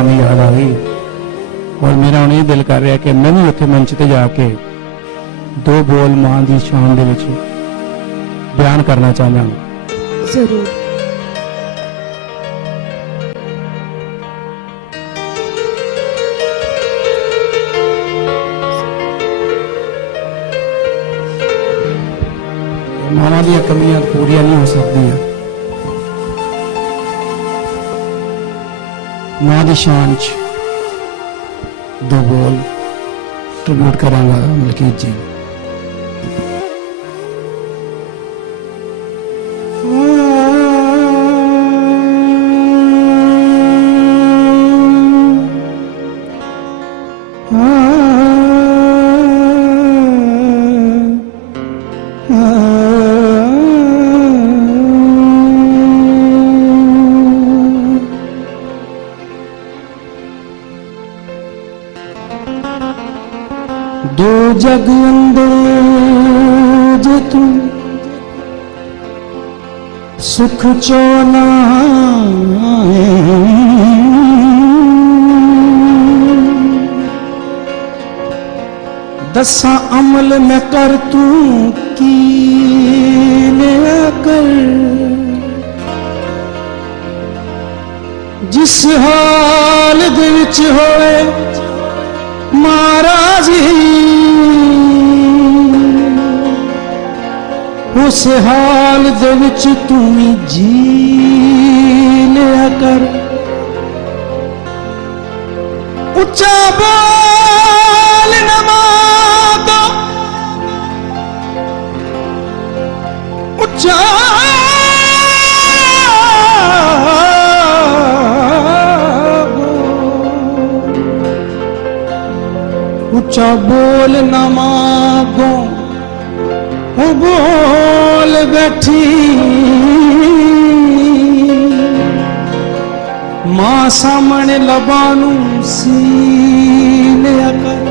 मां की याद आ गई और मेरा हुण ये दिल कर रहा कि मैं भी उत्थे मंच ते जाके दो बोल मां की शान दे विच बयान करना चाहता हूं। जरूर। मावां दी कमियां पूरियां नहीं हो सकती। मां की शान च दो बोल ट्रिब्यूट करांगा मलकीत जी। दो जग अंदर जो तू सुख चोना दसा अमल में कर तू की कर जिस हाल दे विच होए महाराज उस हाल दे विच तू जी लिया कर। उच्चा बोल न मांगो उच्चा उच्चा बोल न मांगो वो बोल बैठी मां सामने लबानू सी लिया कर।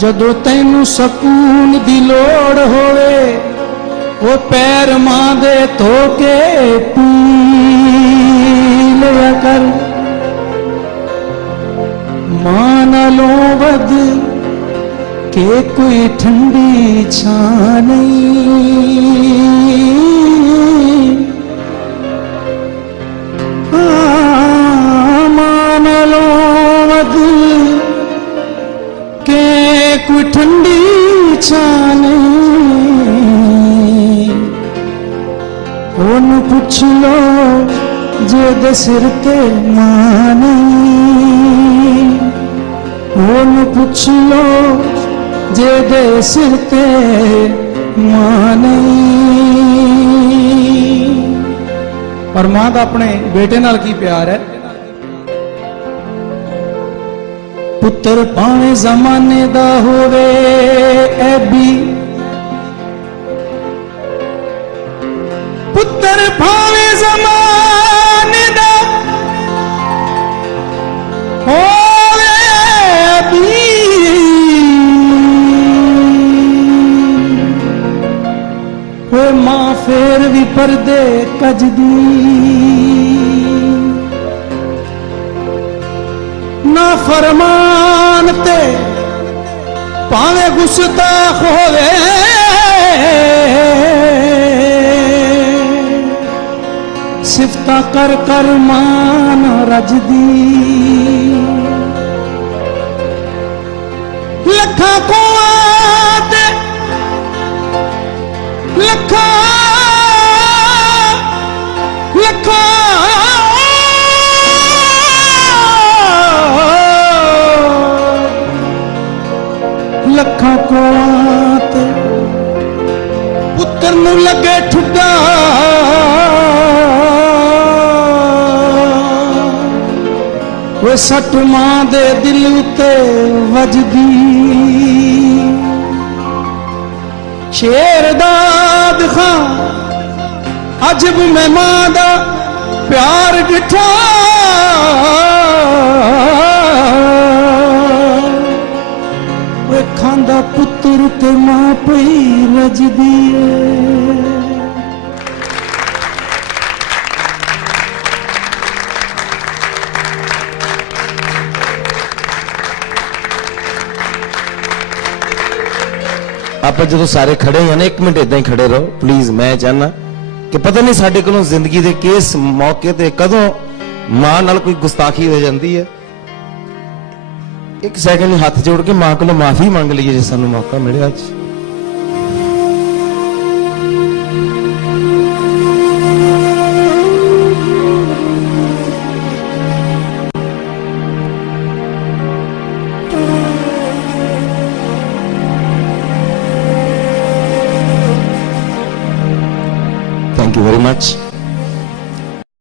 जदों तैनू सकून दी लोड़ होवे वो पैर मां दे धो के पी लिया कर। मां नालों वध के कोई ठंडी छां नहीं। मां नालों वध के कोई ठंडी छां नहीं। ओनू पुछ लो जे दे सिर ते मां नहीं। ओनू पुछ लो जे दे सिर ते मां नहीं। पर मां दा अपने बेटे नाल की प्यार है। पुत्र भावे जमाने दा होवे ऐबी पुत्र भावे जमाने दा होवे ऐबी वो मां फेर भी पर्दे कजदी ना फरमान ते भावे गुस्ताख होवे सिफता कर कर मान रजदी। लखा को आते लखा लखा लखा को आते पुत्र नू लगे ठुड्डा वो सट मां दे दिल उते वजदी। शेर दाद खां अजब मैं मां दा प्यार डिठा वो खांदा पुत्र ते मां पई रज ਵੱਜਦੀ ਏ। आप जो सारे खड़े हैं ना, एक मिनट इदा ही खड़े रहो प्लीज। मैं चाहना कि पता नहीं साडे कोलों जिंदगी के किस मौके ते कदों मां नाल कोई गुस्ताखी हो जाती है। एक सैकंड हाथ जोड़ के मां को माफी मांग लीए जो सानू मौका मिले अज। Thank you very much.